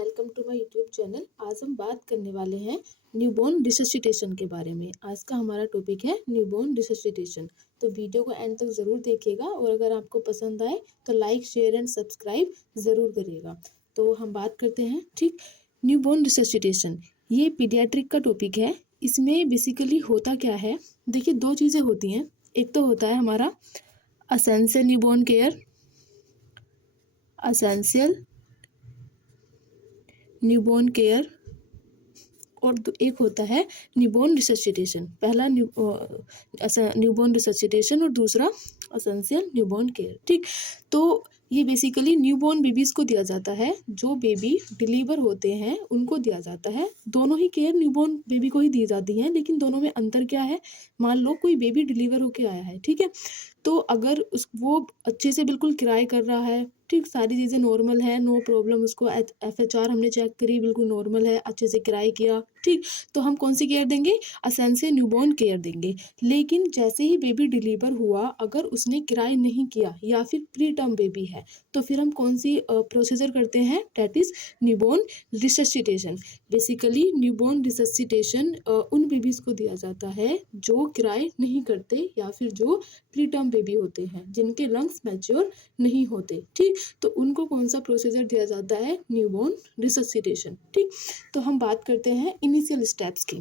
Welcome to my YouTube channel. आज हम बात करने वाले हैं न्यूबॉर्न रिससिटेशन के बारे में। आज का हमारा टॉपिक है न्यूबॉर्न रिससिटेशन। तो वीडियो को एंड तक ज़रूर देखिएगा और अगर आपको पसंद आए तो लाइक शेयर एंड सब्सक्राइब ज़रूर करिएगा। तो हम बात करते हैं ठीक न्यूबॉर्न रिससिटेशन। ये पीडियाट्रिक का टॉपिक है। इसमें बेसिकली होता क्या है, देखिए दो चीज़ें होती हैं। एक तो होता है हमारा essential newborn care, essential newborn care, और एक होता है न्यूबॉर्न रिससिटेशन। पहला न्यूबॉर्न रिससिटेशन और दूसरा असेंशियल न्यूबॉर्न केयर। ठीक, तो ये बेसिकली न्यूबॉर्न बेबीज़ को दिया जाता है। जो बेबी डिलीवर होते हैं उनको दिया जाता है। दोनों ही केयर न्यूबॉर्न बेबी को ही दी जाती हैं, लेकिन दोनों में अंतर क्या है। मान लो कोई बेबी डिलीवर होके आया है, ठीक है, तो अगर वो अच्छे से बिल्कुल क्राई कर रहा है, ठीक, सारी चीज़ें नॉर्मल है, नो प्रॉब्लम, उसको FHR हमने चेक करी, बिल्कुल नॉर्मल है, अच्छे से क्राई किया, ठीक, तो हम कौन सी केयर देंगे, असेंशियल न्यूबॉर्न केयर देंगे। लेकिन जैसे ही बेबी डिलीवर हुआ, अगर उसने क्राई नहीं किया या फिर प्री टर्म बेबी है, तो फिर हम कौन सी प्रोसीजर करते हैं, that is newborn resuscitation. Basically newborn resuscitation उन बेबीज़ को दिया जाता है जो क्राई नहीं करते या फिर जो प्री टर्म बेबी होते हैं, जिनके लंग्स मैच्योर नहीं होते, ठीक, तो उनको कौन सा प्रोसीजर दिया जाता है, न्यूबॉर्न रिससिटेशन। ठीक, तो हम बात करते हैं इनिशियल स्टेप्स की।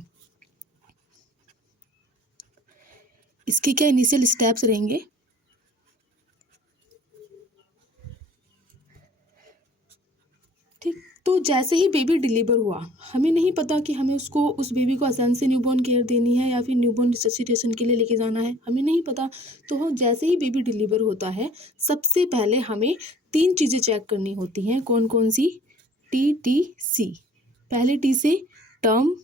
इसके क्या इनिशियल स्टेप्स रहेंगे। ठीक, तो जैसे ही बेबी डिलीवर हुआ, हमें नहीं पता कि हमें उस बेबी को असेंशियल न्यूबॉर्न केयर देनी है या फिर न्यूबॉर्न रिससिटेशन के लिए लेके जाना है, हमें नहीं पता। तो हम जैसे ही बेबी डिलीवर होता है, सबसे पहले हमें 3 चीज़ें चेक करनी होती हैं। कौन कौन सी, TTC। पहले T से टर्म,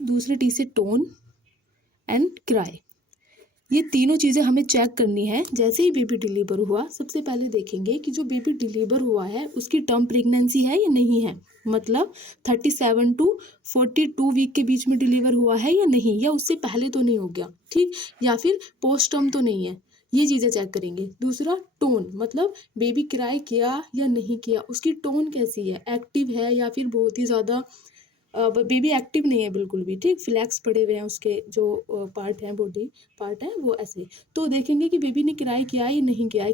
दूसरे T से टोन एंड क्राई। ये तीनों चीज़ें हमें चेक करनी है। जैसे ही बेबी डिलीवर हुआ, सबसे पहले देखेंगे कि जो बेबी डिलीवर हुआ है उसकी टर्म प्रेगनेंसी है या नहीं है, मतलब 37 to 42 वीक के बीच में डिलीवर हुआ है या नहीं, या उससे पहले तो नहीं हो गया, ठीक, या फिर पोस्ट टर्म तो नहीं है, ये चीज़ें चेक करेंगे। दूसरा टोन, मतलब बेबी क्राई किया या नहीं किया, उसकी टोन कैसी है, एक्टिव है या फिर बहुत ही ज़्यादा बेबी एक्टिव नहीं है बिल्कुल भी, ठीक, फ्लैक्स पड़े हुए हैं, उसके जो पार्ट हैं, बॉडी पार्ट हैं वो ऐसे। तो देखेंगे कि बेबी ने क्राई किया या नहीं किया है।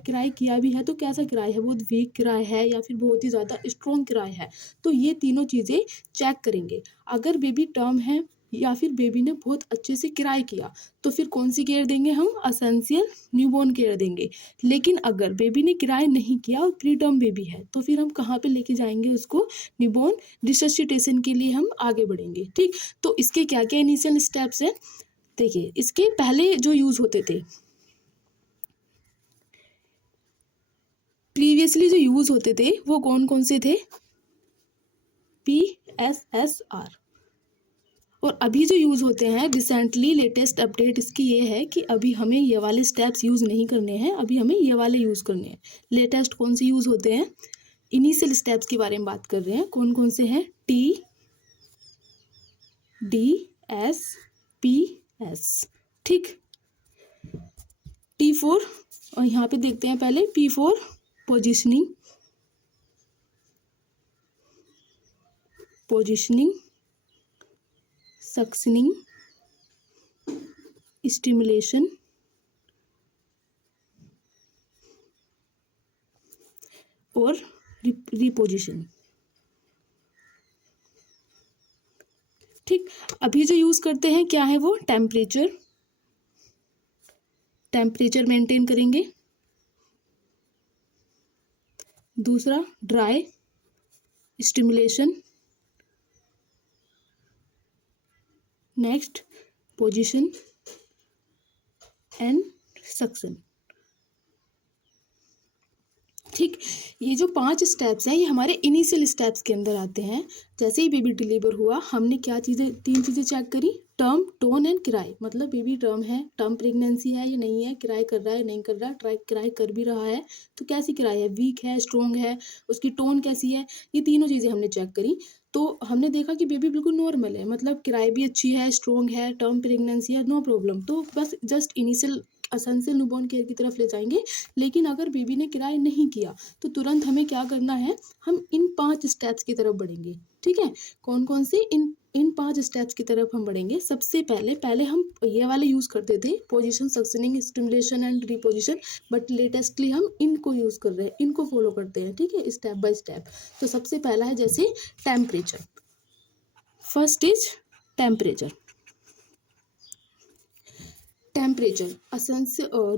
क्राई किया भी है तो कैसा क्राई है, बहुत वीक क्राई है या फिर बहुत ही ज़्यादा स्ट्रॉन्ग क्राई है। तो ये तीनों चीज़ें चेक करेंगे। अगर बेबी टर्म है या फिर बेबी ने बहुत अच्छे से क्राई किया, तो फिर कौन सी केयर देंगे हम, असेंशियल न्यूबॉर्न केयर देंगे। लेकिन अगर बेबी ने क्राई नहीं किया और प्री टर्म बेबी है, तो फिर हम कहाँ पे लेके जाएंगे उसको, न्यूबॉर्न रिससिटेशन के लिए हम आगे बढ़ेंगे। ठीक, तो इसके क्या क्या इनिशियल स्टेप्स हैं। देखिए, इसके पहले जो यूज होते थे, प्रीवियसली जो यूज होते थे वो कौन कौन से थे, PSSR। और अभी जो यूज़ होते हैं, रिसेंटली लेटेस्ट अपडेट इसकी ये है कि अभी हमें ये वाले स्टेप्स यूज़ नहीं करने हैं, अभी हमें ये वाले यूज़ करने हैं। लेटेस्ट कौन से यूज़ होते हैं, इनिशियल स्टेप्स के बारे में बात कर रहे हैं। कौन कौन से हैं, TDS, ठीक, T4, और यहाँ पे देखते हैं पहले P4 पोजिशनिंग, सक्शनिंग, स्टिमुलेशन और रिपोजिशन। ठीक, अभी जो यूज करते हैं क्या है वो, टेम्परेचर मेंटेन करेंगे। दूसरा dry stimulation, next position and suction. ठीक, ये जो 5 स्टेप्स हैं ये हमारे इनिशियल स्टेप्स के अंदर आते हैं। जैसे ही बेबी डिलीवर हुआ, हमने क्या चीज़ें, 3 चीज़ें चेक करी, टर्म, टोन एंड क्राई। मतलब बेबी टर्म है, टर्म प्रेगनेंसी है या नहीं है, क्राई कर रहा है नहीं कर रहा, क्राई कर भी रहा है तो कैसी क्राई है, वीक है, स्ट्रॉन्ग है, उसकी टोन कैसी है, ये तीनों चीज़ें हमने चेक करी। तो हमने देखा कि बेबी बिल्कुल नॉर्मल है, मतलब क्राई भी अच्छी है, स्ट्रॉन्ग है, टर्म प्रेगनेंसी है, नो प्रॉब्लम। तो बस just initial essential newborn care की तरफ ले जाएंगे। लेकिन अगर बेबी ने क्राई नहीं किया तो तुरंत हमें क्या करना है, हम इन 5 स्टेप्स की तरफ बढ़ेंगे। ठीक है, कौन कौन से? इन 5 स्टेप्स की तरफ हम बढ़ेंगे। सबसे पहले हम ये वाले यूज़ करते थे, position, suctioning, stimulation and reposition, but latestly हम इनको यूज़ कर रहे हैं, इनको फॉलो करते हैं। ठीक है, स्टेप बाय स्टेप। तो सबसे पहला है जैसे temperature. First is temperature. Temperature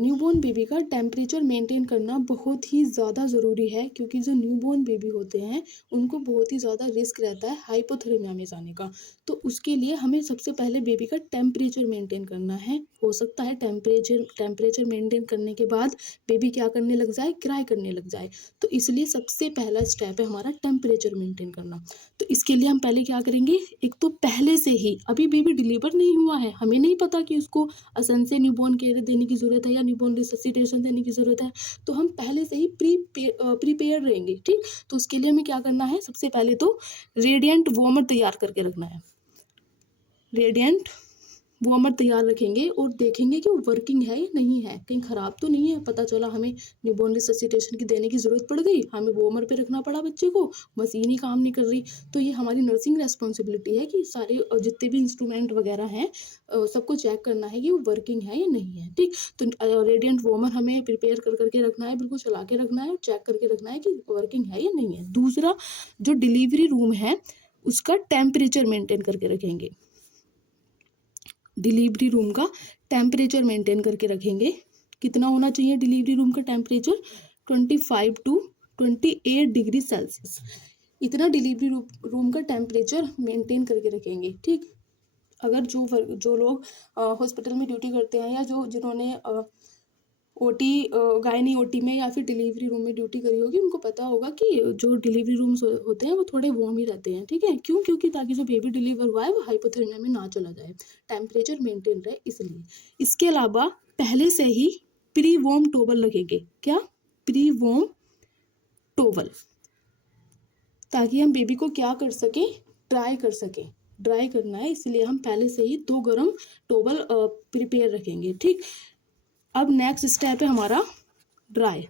newborn baby का टेम्परेचर मेंटेन करना बहुत ही ज़्यादा ज़रूरी है, क्योंकि जो न्यूबॉर्न बेबी होते हैं उनको बहुत ही ज़्यादा रिस्क रहता है हाइपोथर्मिया में जाने का। तो उसके लिए हमें सबसे पहले बेबी का टेम्परेचर मेंटेन करना है। हो सकता है टेम्परेचर मेंटेन करने के बाद बेबी क्या करने लग जाए? क्राई करने लग जाए। तो इसलिए सबसे पहला स्टेप है हमारा टेम्परेचर मेंटेन करना। तो इसके लिए हम पहले क्या करेंगे? एक तो पहले से ही, अभी बेबी डिलीवर नहीं हुआ है, हमें नहीं पता कि उसको आसान से न्यूबॉर्न केयर देने की ज़रूरत है या न्यूबॉर्न रिससिटेशन देने की ज़रूरत है, तो हम पहले से ही प्रीपेयर रहेंगे। ठीक, तो उसके लिए हमें क्या करना है? सबसे पहले तो रेडिएंट वार्मर तैयार करके रखना है। रेडिएंट वार्मर तैयार रखेंगे और देखेंगे कि वो वर्किंग है या नहीं है, कहीं ख़राब तो नहीं है। पता चला हमें न्यूबॉर्न रिससिटेशन की देने की ज़रूरत पड़ गई, हमें वार्मर पे रखना पड़ा बच्चे को, मशीन ही काम नहीं कर रही, तो ये हमारी नर्सिंग रेस्पॉन्सिबिलिटी है कि सारे जितने भी इंस्ट्रूमेंट वगैरह हैं सबको चेक करना है कि वो वर्किंग है या नहीं है। ठीक, तो रेडिएंट वार्मर हमें प्रिपेयर कर करके रखना है, बिल्कुल चला के रखना है, चेक करके रखना है कि वर्किंग है या नहीं है। दूसरा, जो डिलीवरी रूम है उसका टेम्परेचर मेंटेन करके रखेंगे। डिलीवरी रूम का टेम्परेचर मेंटेन करके रखेंगे। कितना होना चाहिए डिलीवरी रूम का टेम्परेचर? 25 टू 28 डिग्री सेल्सियस, इतना डिलीवरी रूम का टेम्परेचर मेंटेन करके रखेंगे। ठीक, अगर जो लोग हॉस्पिटल में ड्यूटी करते हैं या जिन्होंने ओटी गायनी ओटी में या फिर डिलीवरी रूम में ड्यूटी करी होगी, उनको पता होगा कि जो डिलीवरी रूम्स होते हैं वो थोड़े वार्म ही रहते हैं। ठीक है, क्यों? क्योंकि ताकि जो बेबी डिलीवर हुआ है वो हाइपोथर्मिया में ना चला जाए, टेम्परेचर मेंटेन रहे, इसलिए। इसके अलावा पहले से ही प्री वार्म टॉवल रखेंगे। क्या? प्री वार्म टॉवल, ताकि हम बेबी को क्या कर सकें? ड्राई कर सकें। ड्राई करना है, इसलिए हम पहले से ही 2 गर्म टॉवल प्रिपेयर रखेंगे। ठीक, अब नेक्स्ट स्टेप है हमारा ड्राई।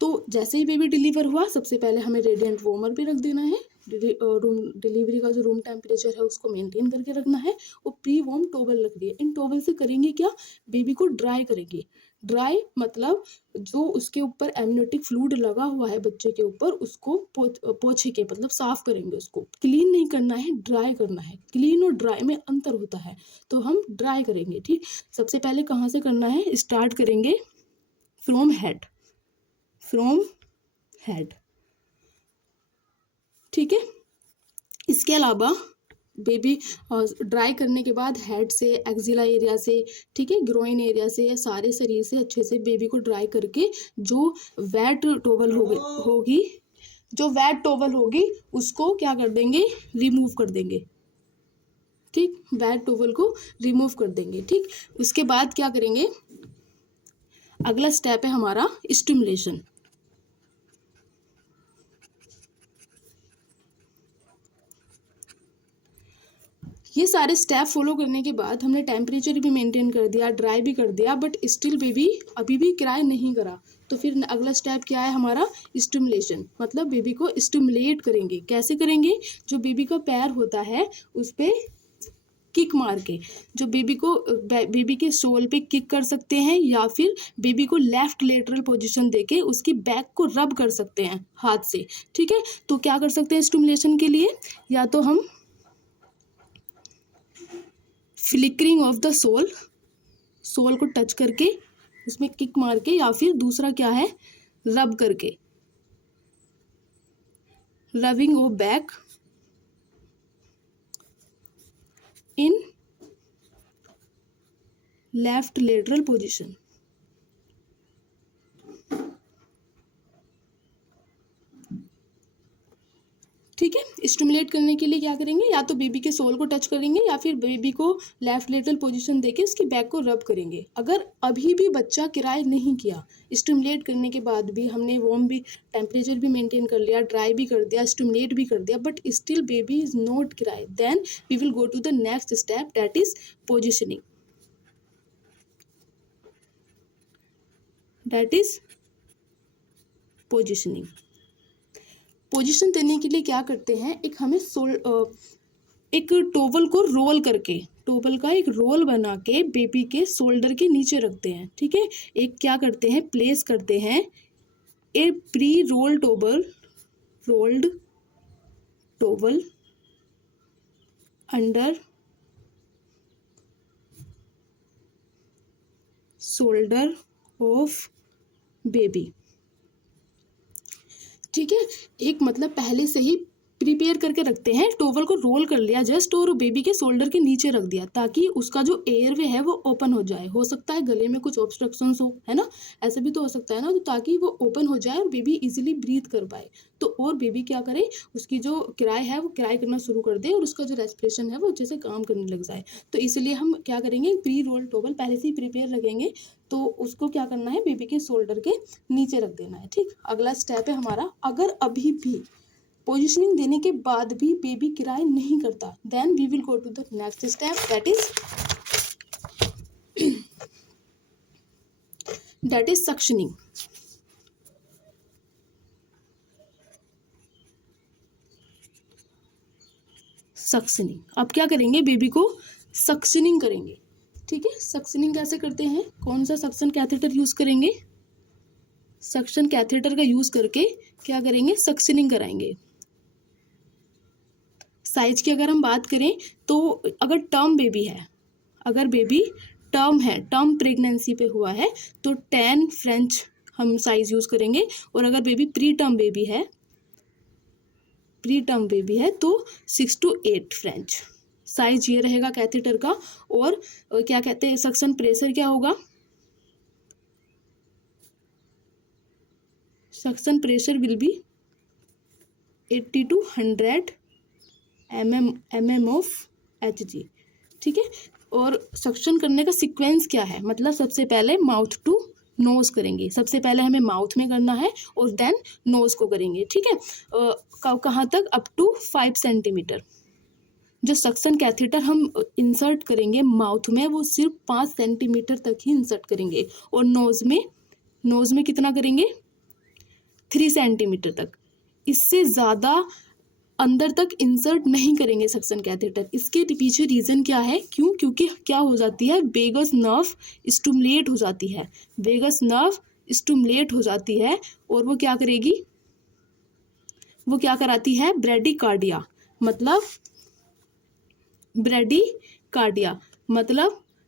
तो जैसे ही बेबी डिलीवर हुआ, सबसे पहले हमें रेडिएंट वार्मर भी रख देना है। डिलीवरी का जो रूम टेम्परेचर है उसको मेंटेन करके रखना है, और प्री वार्म टॉवल रख दिए। इन टॉवल से करेंगे क्या? बेबी को ड्राई करेंगे। ड्राई मतलब जो उसके ऊपर एमनियोटिक फ्लूइड लगा हुआ है बच्चे के ऊपर, उसको पोछे के मतलब साफ करेंगे। उसको क्लीन नहीं करना है, ड्राई करना है। क्लीन और ड्राई में अंतर होता है, तो हम ड्राई करेंगे। ठीक, सबसे पहले कहाँ से करना है? स्टार्ट करेंगे फ्रॉम हेड। ठीक है, इसके अलावा बेबी ड्राई करने के बाद हेड से, एक्जिला एरिया से, ठीक है, ग्रोइन एरिया से, सारे शरीर से अच्छे से बेबी को ड्राई करके जो वेट टॉवल होगी उसको क्या कर देंगे? रिमूव कर देंगे। ठीक, वेट टॉवल को रिमूव कर देंगे। ठीक, उसके बाद क्या करेंगे? अगला स्टेप है हमारा स्टिमुलेशन। ये सारे स्टेप फॉलो करने के बाद हमने टेम्परेचर भी मेंटेन कर दिया, ड्राई भी कर दिया, बट स्टिल बेबी अभी भी क्राई नहीं करा। तो फिर अगला स्टेप क्या है हमारा? स्टिमुलेशन, मतलब बेबी को स्टिमुलेट करेंगे। कैसे करेंगे? जो बेबी का पैर होता है उस पर किक मार के, जो बेबी के सोल पे किक कर सकते हैं, या फिर बेबी को लेफ्ट लेटरल पोजीशन देके उसकी बैक को रब कर सकते हैं हाथ से। ठीक है, तो क्या कर सकते हैं स्टिमुलेशन के लिए? या तो हम फ्लिकरिंग ऑफ द सोल को टच करके उसमें किक मार के, या फिर दूसरा क्या है? रब करके, rubbing of back in left lateral position. ठीक है, स्टिमुलेट करने के लिए क्या करेंगे? या तो बेबी के सोल को टच करेंगे, या फिर बेबी को लेफ्ट लेटरल पोजीशन देके उसकी बैक को रब करेंगे। अगर अभी भी बच्चा क्राई नहीं किया, स्टिमुलेट करने के बाद भी हमने वार्म भी टेम्परेचर भी मेंटेन कर लिया, ड्राई भी कर दिया, स्टिमुलेट भी कर दिया, but still baby is not cry, then we will go to the next step, that is positioning. That is positioning. Position देने के लिए क्या करते हैं, एक टॉवल को रोल करके, टॉवल का एक रोल बना के बेबी के शोल्डर के नीचे रखते हैं, ठीक है। एक क्या करते हैं, प्लेस करते हैं a pre rolled towel under shoulder of baby, ठीक है। एक मतलब पहले से ही प्रिपेयर करके रखते हैं, टॉवल को रोल कर लिया जस्ट और बेबी के शोल्डर के नीचे रख दिया ताकि उसका जो एयरवे है वो ओपन हो जाए। हो सकता है गले में कुछ ऑब्स्ट्रक्शंस हो, है ना, ऐसे भी तो हो सकता है ना, तो ताकि वो ओपन हो जाए और बेबी इजीली ब्रीथ कर पाए। तो और बेबी क्या करे, उसकी जो क्राई है वो क्राई करना शुरू कर दे और उसका जो रेस्पिरेशन है वो अच्छे से काम करने लग जाए। तो इसलिए हम क्या करेंगे, प्री रोल टॉवल पहले से ही प्रिपेयर रखेंगे, तो उसको क्या करना है, बेबी के शोल्डर के नीचे रख देना है, ठीक। अगला स्टेप है हमारा, अगर अभी भी पोजिशनिंग देने के बाद भी बेबी क्राई नहीं करता, then we will go to the next step, that is suctioning. Suctioning, अब क्या करेंगे, बेबी को सक्शनिंग करेंगे, ठीक है। सक्शनिंग कैसे करते हैं, कौन सा सक्शन कैथेटर यूज करेंगे, सक्शन कैथेटर का यूज करके क्या करेंगे, सक्शनिंग कराएंगे। साइज की अगर हम बात करें तो अगर टर्म बेबी है, अगर बेबी टर्म प्रेगनेंसी पे हुआ है तो 10 फ्रेंच हम साइज यूज करेंगे, और अगर बेबी प्री टर्म बेबी है तो 6 to 8 फ्रेंच साइज ये रहेगा कैथेटर का। और क्या कहते हैं, सक्शन प्रेशर क्या होगा, suction pressure will be 80 to 100 mm of Hg, ठीक है। और सक्शन करने का सीक्वेंस क्या है, मतलब सबसे पहले माउथ टू नोज करेंगे, सबसे पहले हमें माउथ में करना है और देन नोज को करेंगे, ठीक है। कहाँ तक, अप टू 5 सेंटीमीटर। जो सक्शन कैथेटर हम इंसर्ट करेंगे माउथ में वो सिर्फ 5 सेंटीमीटर तक ही इंसर्ट करेंगे, और नोज में कितना करेंगे, 3 सेंटीमीटर तक। इससे ज़्यादा अंदर तक इंसर्ट नहीं करेंगे सक्शन कैथेटर। इसके पीछे रीज़न क्या है, क्योंकि क्या हो जाती है, वेगस नर्व स्टिमुलेट हो जाती है और वो क्या करेगी, वो क्या कराती है, ब्रेडिकार्डिया मतलब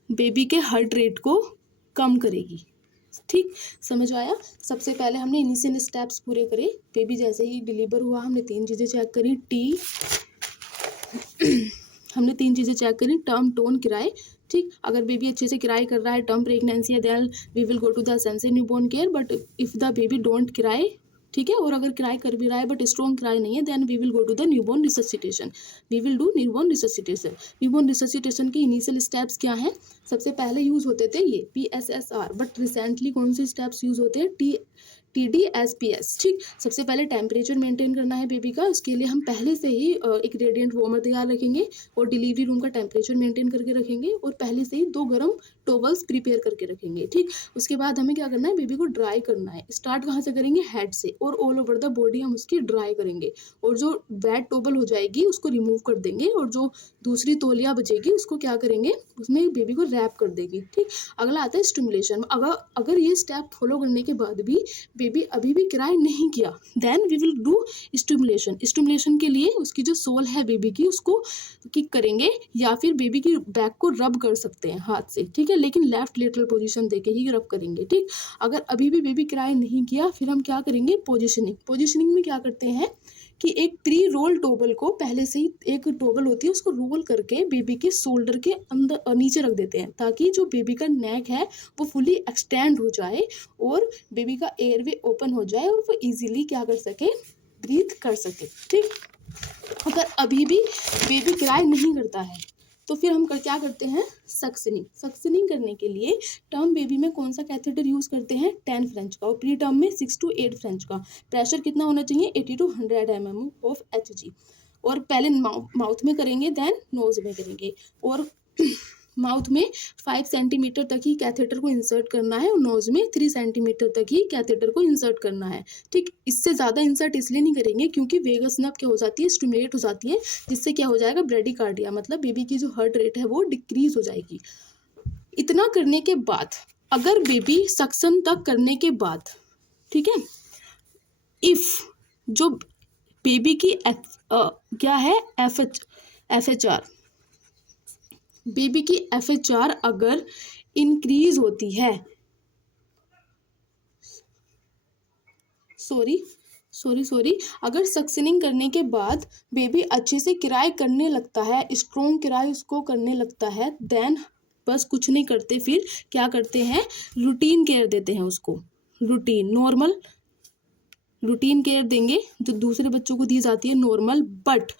बेबी के हार्ट रेट को कम करेगी, ठीक। समझ आया। सबसे पहले हमने इनिशियल स्टेप्स पूरे करे, बेबी जैसे ही डिलीवर हुआ हमने 3 चीज़ें चेक करी, हमने 3 चीज़ें चेक करी, टर्म, टोन, किराए, ठीक। अगर बेबी अच्छे से किराए कर रहा है, टर्म प्रेगनेंसी है, then we will go to the sensory newborn care, but if the baby don't cry, ठीक है। और अगर किराए कर भी रहा है बट स्ट्रॉन्ग किराए नहीं है, then we will go to the newborn resuscitation, we will do newborn resuscitation के इनिशियल स्टेप्स क्या हैं, सबसे पहले यूज़ होते थे ये PSSR, बट रिसेंटली कौन से स्टेप्स यूज़ होते हैं, TDSPS, ठीक। सबसे पहले टेम्परेचर मेंटेन करना है बेबी का, उसके लिए हम पहले से ही एक रेडिएंट वार्मर तैयार रखेंगे और डिलीवरी रूम का टेम्परेचर मेंटेन करके रखेंगे, और पहले से ही 2 गर्म टॉवल्स प्रिपेयर करके रखेंगे, ठीक। उसके बाद हमें क्या करना है, बेबी को ड्राई करना है। स्टार्ट कहाँ से करेंगे, हेड से, और ऑल ओवर द बॉडी हम उसकी ड्राई करेंगे, और जो वेट टॉवल हो जाएगी उसको रिमूव कर देंगे, और जो दूसरी तौलिया बचेगी उसको क्या करेंगे, उसमें बेबी को रैप कर देगी, ठीक। अगला आता है स्टिमुलेशन। अगर ये स्टेप फॉलो करने के बाद भी बेबी अभी भी क्राई नहीं किया, then we will do stimulation के लिए उसकी जो सोल है बेबी की उसको किक करेंगे, या फिर बेबी की बैक को रब कर सकते हैं हाथ से, ठीक है, लेकिन लेफ्ट लेटरल पोजीशन देके ही रब करेंगे, ठीक। अगर अभी भी बेबी क्राई नहीं किया, फिर हम क्या करेंगे, पोजिशनिंग में क्या करते हैं कि एक प्री रोल टॉवल को, पहले से ही एक टॉवल होती है उसको रोल करके बेबी के शोल्डर के अंदर नीचे रख देते हैं, ताकि जो बेबी का नेक है वो फुली एक्सटेंड हो जाए और बेबी का एयरवे ओपन हो जाए और वो इजीली क्या कर सके, ब्रीथ कर सके, ठीक। अगर अभी भी बेबी क्राई नहीं करता है तो फिर हम क्या करते हैं, सक्शनिंग करने के लिए टर्म बेबी में कौन सा कैथेटर यूज़ करते हैं, 10 फ्रेंच का, और प्री टर्म में 6 to 8 फ्रेंच का। प्रेशर कितना होना चाहिए, 80 to 100 mm ऑफ Hg, और पहले माउथ में करेंगे देन नोज में करेंगे। और माउथ में 5 सेंटीमीटर तक ही कैथेटर को इंसर्ट करना है और नोज में 3 सेंटीमीटर तक ही कैथेटर को इंसर्ट करना है। ठीक, इससे ज़्यादा इंसर्ट इसलिए नहीं करेंगे क्योंकि वेगस नर्व क्या हो जाती है, स्टिमुलेट हो जाती है, जिससे क्या हो जाएगा, ब्रेडिकार्डिया, मतलब बेबी की जो हार्ट रेट है वो डिक्रीज हो जाएगी। इतना करने के बाद अगर बेबी सक्शन तक करने के बाद, ठीक है, इफ जो बेबी की क्या है, FHR, बेबी की FHR अगर इंक्रीज होती है, सॉरी, अगर सक्शनिंग करने के बाद बेबी अच्छे से क्राई करने लगता है, स्ट्रॉन्ग क्राई उसको करने लगता है, देन बस कुछ नहीं करते, फिर क्या करते हैं, रूटीन केयर देते हैं उसको, नॉर्मल रूटीन केयर देंगे जो दूसरे बच्चों को दी जाती है नॉर्मल। बट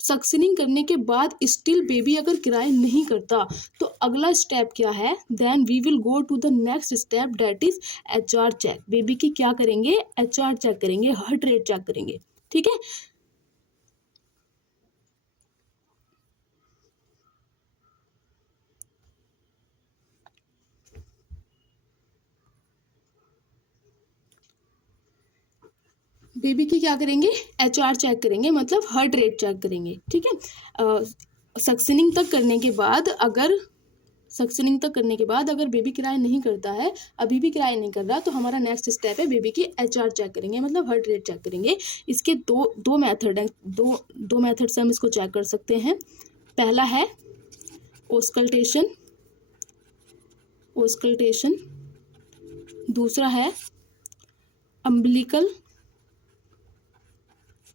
सक्शनिंग करने के बाद स्टिल बेबी अगर क्राई नहीं करता तो अगला स्टेप क्या है, then we will go to the next step, that is HR check. Baby की क्या करेंगे, HR चेक करेंगे, हार्ट रेट चेक करेंगे। ठीक है, बेबी की क्या करेंगे, HR चेक करेंगे, मतलब हार्ट रेट चेक करेंगे। ठीक है, सक्शनिंग तक करने के बाद अगर बेबी क्राई नहीं करता है, अभी भी क्राई नहीं कर रहा, तो हमारा नेक्स्ट स्टेप है बेबी की HR चेक करेंगे, मतलब हार्ट रेट चेक करेंगे। इसके दो मेथड हैं, दो मेथड से हम इसको चेक कर सकते हैं। पहला है ऑस्कल्टेशन, दूसरा है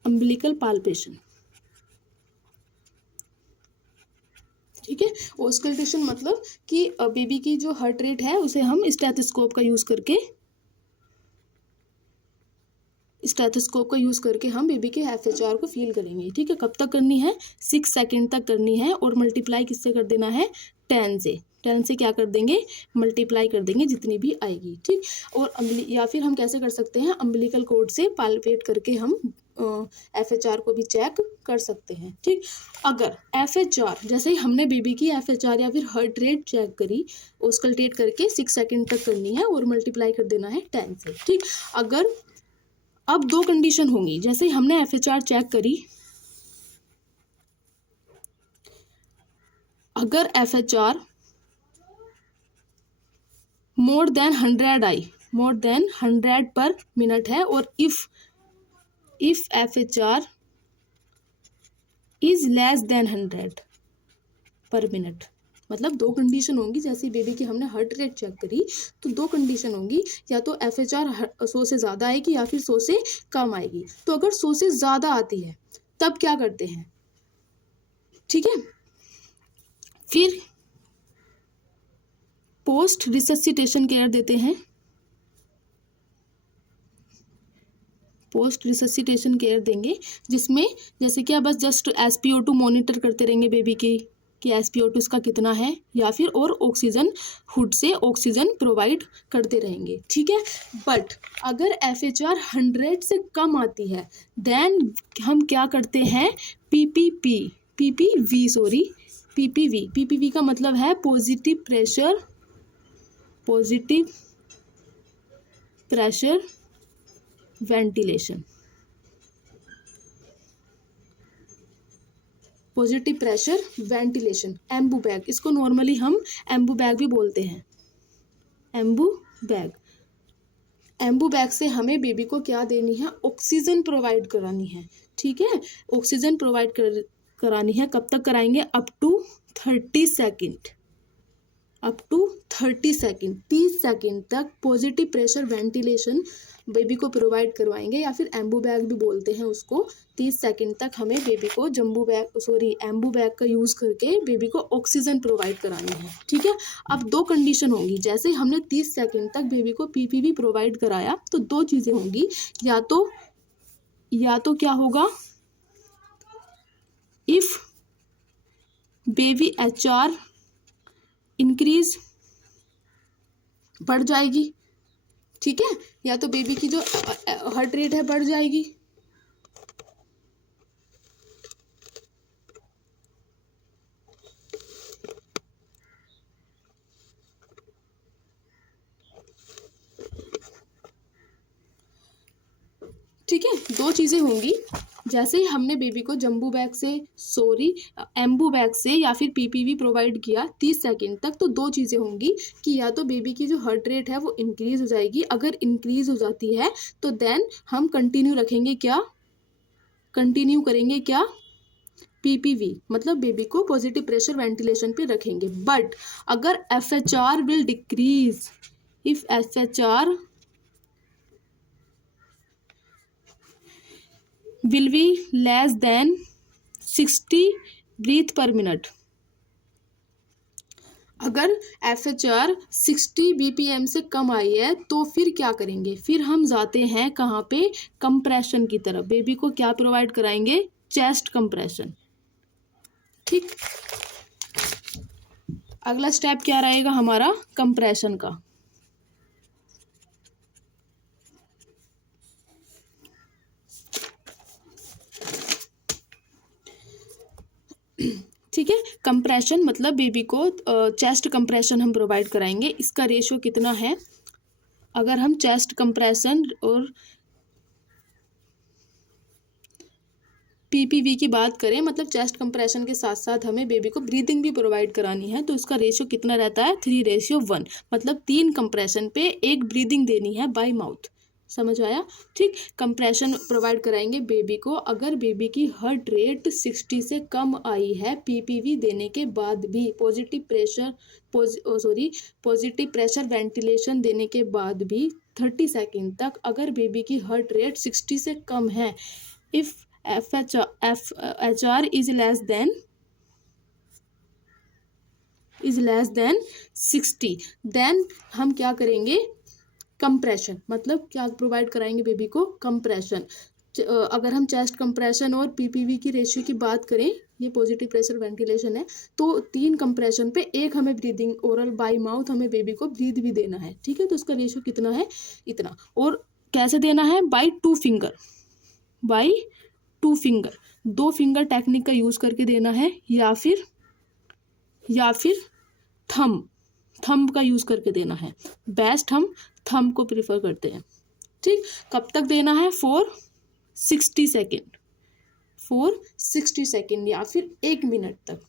अम्बिलिकल पाल्पेशन। ठीक है, ऑस्कल्टेशन मतलब कि बेबी की जो हार्ट रेट है उसे हम स्टेथोस्कोप का यूज करके हम बेबी के FHR को फील करेंगे। ठीक है, कब तक करनी है, 6 सेकेंड तक करनी है, और मल्टीप्लाई किससे कर देना है, 10 से क्या कर देंगे, मल्टीप्लाई कर देंगे जितनी भी आएगी। ठीक, और या फिर हम कैसे कर सकते हैं, अम्बिलिकल कॉर्ड से पाल्पेट करके हम FHR को भी चेक कर सकते हैं। ठीक, अगर FHR, जैसे ही हमने बेबी की FHR या फिर हार्ट रेट चेक करी, ऑस्कल्टेट करके 6 सेकेंड तक करनी है और मल्टीप्लाई कर देना है 10 से। ठीक, अगर अब दो कंडीशन होंगी, जैसे ही हमने FHR चेक करी, अगर FHR मोर देन 100 पर मिनट है, और if FHR is less than 100 पर मिनट, मतलब दो कंडीशन होंगी। जैसे बेबी की हमने हार्ट रेट चेक करी तो दो कंडीशन होंगी, या तो FHR 100 से ज़्यादा आएगी या फिर 100 से कम आएगी। तो अगर 100 से ज़्यादा आती है तब क्या करते हैं, ठीक है, फिर पोस्ट रिससिटेशन केयर देते हैं, पोस्ट रिससिटेशन केयर देंगे, जिसमें जैसे कि बस जस्ट SpO2 मॉनिटर करते रहेंगे बेबी की कि SpO2 इसका कितना है, या फिर और ऑक्सीजन हुड से ऑक्सीजन प्रोवाइड करते रहेंगे। ठीक है, बट अगर FHR 100 से कम आती है देन हम क्या करते हैं, PPV का मतलब है positive pressure ventilation, positive pressure ventilation, Anbu bag, इसको नॉर्मली हम एम्बू बैग भी बोलते हैं, एम्बू बैग से हमें बेबी को क्या देनी है, ऑक्सीजन प्रोवाइड करानी है। ठीक है, ऑक्सीजन प्रोवाइड करानी है, कब तक कराएंगे, अप टू 30 सेकेंड, 30 सेकेंड तक पॉजिटिव प्रेशर वेंटिलेशन बेबी को प्रोवाइड करवाएंगे, या फिर एम्बू बैग भी बोलते हैं उसको। 30 सेकेंड तक हमें बेबी को एम्बू बैग का यूज़ करके बेबी को ऑक्सीजन प्रोवाइड करानी है। ठीक है, अब दो कंडीशन होंगी, जैसे हमने 30 सेकेंड तक बेबी को PPV प्रोवाइड कराया तो दो चीज़ें होंगी, या तो क्या होगा, इफ़ बेबी HR इंक्रीज बढ़ जाएगी, ठीक है, या तो बेबी की जो हार्ट रेट है बढ़ जाएगी, है, दो चीज़ें होंगी। जैसे ही हमने बेबी को जम्बू बैग से एम्बू बैग से या फिर पीपीवी प्रोवाइड किया 30 सेकंड तक, तो दो चीज़ें होंगी कि या तो बेबी की जो हार्ट रेट है वो इंक्रीज हो जाएगी। अगर इंक्रीज हो जाती है तो देन हम कंटिन्यू करेंगे क्या, पीपीवी, मतलब बेबी को पॉजिटिव प्रेशर वेंटिलेशन पे रखेंगे। बट अगर FHR will decrease, if FHR will be less than 60 breath per minute, अगर FHR 60 BPM से कम आई है तो फिर क्या करेंगे, फिर हम जाते हैं कहाँ पे, कंप्रेशन की तरफ। बेबी को क्या प्रोवाइड कराएंगे, चेस्ट कंप्रेशन। ठीक, अगला स्टेप क्या रहेगा हमारा, कंप्रेशन का। ठीक है, कंप्रेशन मतलब बेबी को चेस्ट कंप्रेशन हम प्रोवाइड कराएंगे। इसका रेशियो कितना है, अगर हम चेस्ट कंप्रेशन और पीपीवी की बात करें, मतलब चेस्ट कंप्रेशन के साथ साथ हमें बेबी को ब्रीदिंग भी प्रोवाइड करानी है, तो इसका रेशियो कितना रहता है, 3:1, मतलब 3 कंप्रेशन पे 1 ब्रीदिंग देनी है बाय माउथ। समझ आया। ठीक, कंप्रेशन प्रोवाइड कराएंगे बेबी को। अगर बेबी की हार्ट रेट 60 से कम आई है पीपीवी देने के बाद भी, पॉजिटिव प्रेशर वेंटिलेशन देने के बाद भी 30 सेकेंड तक अगर बेबी की हार्ट रेट 60 से कम है, if FHR is less than 60, देन हम क्या करेंगे, कंप्रेशन, मतलब क्या प्रोवाइड कराएंगे बेबी को, कंप्रेशन। अगर हम चेस्ट कंप्रेशन और पीपीवी की रेशियो की बात करें, ये पॉजिटिव प्रेशर वेंटिलेशन है, तो 3 कंप्रेशन पे 1 हमें ब्रीदिंग, ओरल बाय माउथ हमें बेबी को ब्रीद भी देना है। ठीक है, तो उसका रेशियो कितना है, इतना। और कैसे देना है, बाय 2 फिंगर, 2 फिंगर टेक्निक का यूज करके देना है, या फिर थंब का यूज करके देना है। बेस्ट हम थंब को प्रिफर करते हैं। ठीक, कब तक देना है, 60 सेकेंड या फिर 1 मिनट तक।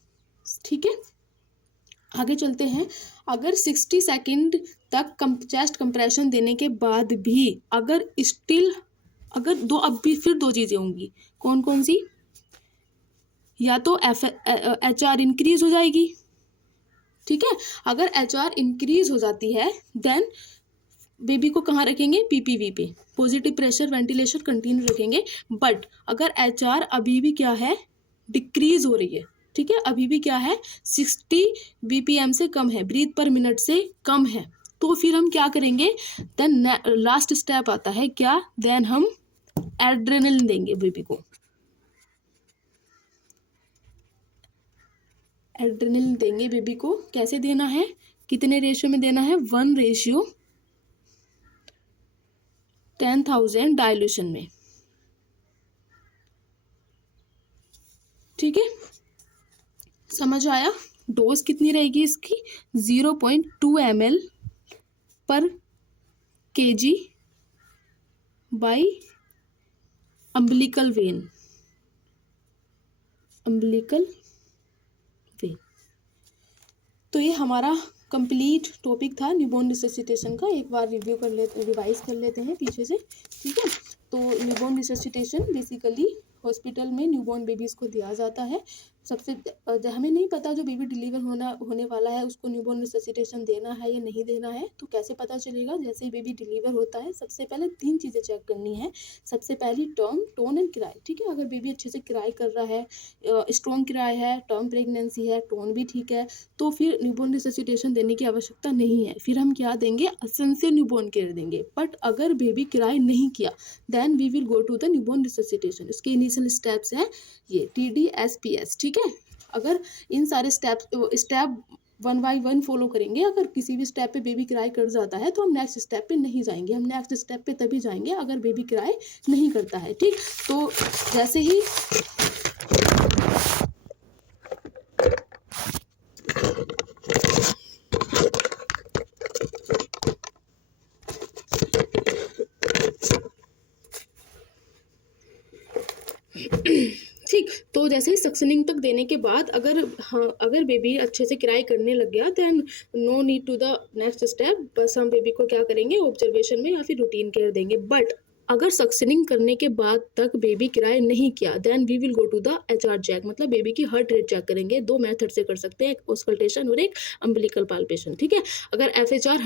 ठीक है, आगे चलते हैं। अगर 60 सेकेंड तक चेस्ट कंप्रेशन देने के बाद भी अगर अब भी फिर 2 चीजें होंगी, कौन कौन सी, या तो HR इंक्रीज हो जाएगी। ठीक है, अगर HR इंक्रीज हो जाती है देन बेबी को कहाँ रखेंगे, पीपीवी पे, पॉजिटिव प्रेशर वेंटिलेशन कंटिन्यू रखेंगे। बट अगर HR अभी भी क्या है, डिक्रीज हो रही है, ठीक है, अभी भी क्या है, 60 BPM से कम है, ब्रीथ पर मिनट से कम है, तो फिर हम क्या करेंगे, देन लास्ट स्टेप आता है क्या, देन हम एड्रेनलिन देंगे बेबी को। एड्रेनलिन देंगे बेबी को, कैसे देना है, कितने रेशियो में देना है, 1:10,000 डाइल्यूशन में। ठीक है, समझ आया। डोज कितनी रहेगी इसकी, 0.2 ml पर kg बाई अम्बिलिकल वेन। तो ये हमारा कंप्लीट टॉपिक था न्यूबॉर्न रिससिटेशन का। एक बार रिवाइज कर लेते हैं पीछे से। ठीक है, तो न्यूबॉर्न रिससिटेशन बेसिकली हॉस्पिटल में न्यूबॉर्न बेबीज़ को दिया जाता है। हमें नहीं पता जो बेबी डिलीवर होने वाला है उसको न्यूबॉर्न रिससिटेशन देना है या नहीं देना है, तो कैसे पता चलेगा, जैसे ही बेबी डिलीवर होता है सबसे पहले 3 चीज़ें चेक करनी है। सबसे पहली टोन एंड किराए। ठीक है, अगर बेबी अच्छे से किराए कर रहा है, स्ट्रॉन्ग किराए है, टर्म प्रेगनेंसी है, टोन भी ठीक है, तो फिर न्यूबॉर्न रिससिटेशन देने की आवश्यकता नहीं है। फिर हम क्या देंगे, एसेंशियल न्यूबॉर्न केयर देंगे। बट अगर बेबी किराए नहीं किया then we will go to the newborn resuscitation. इसके इनिशियल स्टेप्स हैं ये TDSPS। ठीक है, अगर इन सारे स्टेप 1 by 1 फॉलो करेंगे, अगर किसी भी स्टेप पे बेबी किराए कर जाता है तो हम नेक्स्ट स्टेप पे नहीं जाएंगे। हम नेक्स्ट स्टेप पे तभी जाएंगे अगर बेबी किराए नहीं करता है। ठीक, तो जैसे ही ठीक, तो जैसे ही सक्शनिंग तक देने के बाद अगर बेबी अच्छे से क्राई करने लग गया, then no need to the next step, बस हम बेबी को क्या करेंगे, ऑब्जर्वेशन में या फिर रूटीन केयर देंगे। बट अगर सक्शनिंग करने के बाद तक बेबी क्राई नहीं किया, then we will go to the HR check, मतलब बेबी की हार्ट रेट चेक करेंगे। 2 मेथड से कर सकते हैं, एक ऑस्कल्टेशन और एक अम्बिलिकल पाल्पेशन, ठीक है। अगर FHR